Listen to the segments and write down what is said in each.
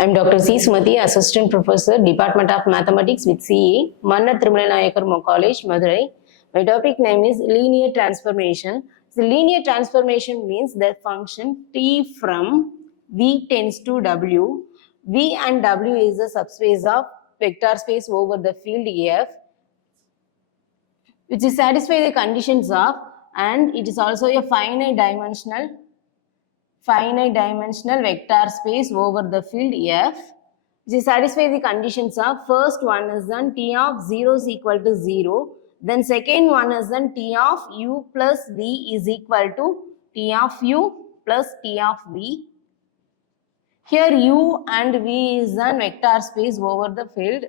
I'm Dr. C. Sumathi, Assistant Professor, Department of Mathematics with CA, Mannar College, Madurai. My topic name is linear transformation. So linear transformation means the function t from V tends to W. V and W is the subspace of vector space over the field F, which is satisfy the conditions of, and it is also a finite dimensional vector space over the field F, which is satisfy the conditions of, first one is then T of 0 is equal to 0, then second one is then T of U plus V is equal to T of U plus T of V. Here U and V is then vector space over the field.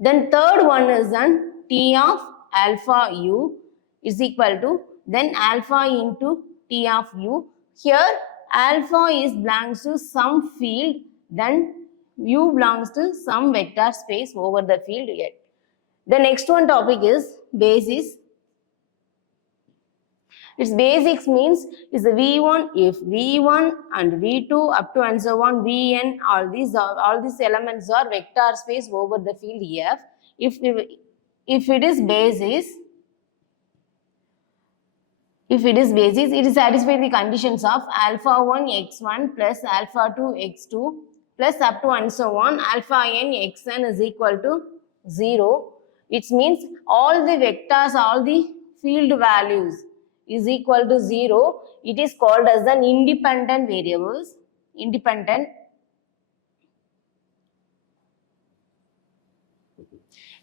Then third one is then T of alpha U is equal to then alpha into T of U. Here alpha is belongs to some field, then U belongs to some vector space over the field yet. The next one topic is basis. Its basics means is the V1, if V1 and V2 up to and so on, Vn, all these elements are vector space over the field F. If it is basis, it is satisfy the conditions of alpha 1 x1 plus alpha 2 x2 plus up to and so on alpha n xn is equal to 0. It means all the vectors, all the field values is equal to 0. It is called as an independent variables. Independent.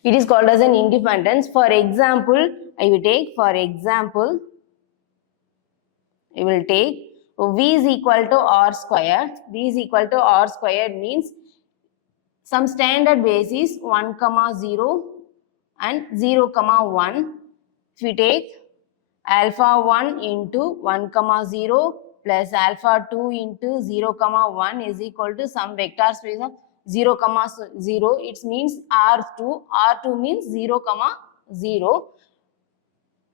It is called as an independence. For example, I will take V is equal to R square. V is equal to R square means some standard basis 1, 0 and 0, 1. If we take alpha 1 into 1, 0 plus alpha 2 into 0, 1 is equal to some vector space of 0, 0. It means R2. R2 means 0, 0.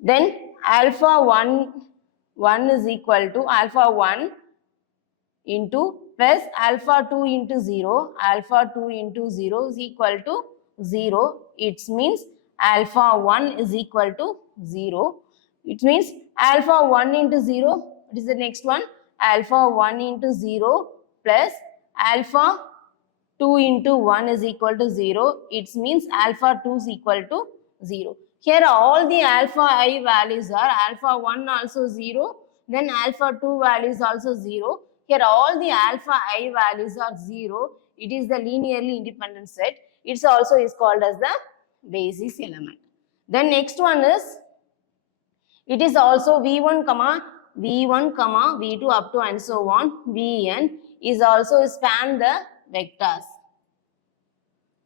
Then alpha 1 is equal to alpha 1 into plus alpha 2 into 0. Alpha 2 into 0 is equal to 0. It means alpha 1 is equal to 0. It means alpha 1 into 0, what is the next one? Alpha 1 into 0 plus alpha 2 into 1 is equal to 0. It means alpha 2 is equal to 0. Here all the alpha I values are alpha 1 also 0, then alpha 2 values also 0. Here all the alpha I values are 0. It is the linearly independent set. It also is called as the basis element. Then next one is, it is also V1, V2 up to and so on. Vn is also span the vectors.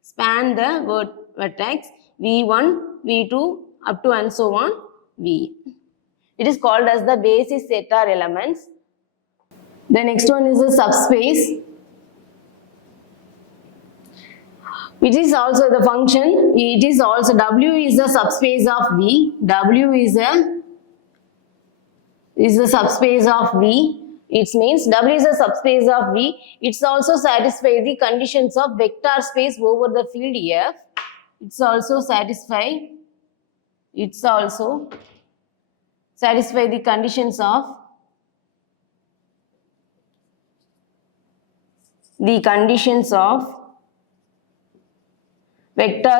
Span the vertex V1, V2 up to and so on V. It is called as the basis set or elements. The next one is the subspace. It is also the function. It is also W is the subspace of V. W is the subspace of V. It means W is a subspace of V. It's also satisfy the conditions of vector space over the field F. It's also satisfy the conditions of vector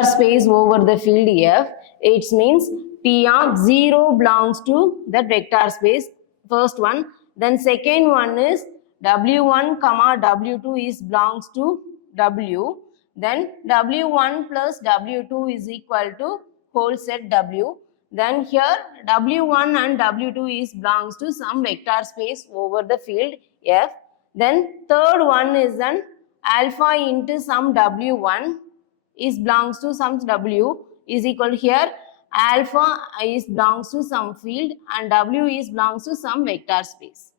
space over the field F. It means T of 0 belongs to that vector space, first one. Then second one is W1, W2 is belongs to W. Then W1 plus W2 is equal to whole set W. Then here W1 and W2 is belongs to some vector space over the field F. Then third one is then alpha into some W1 is belongs to some W is equal to, here alpha is belongs to some field and W is belongs to some vector space.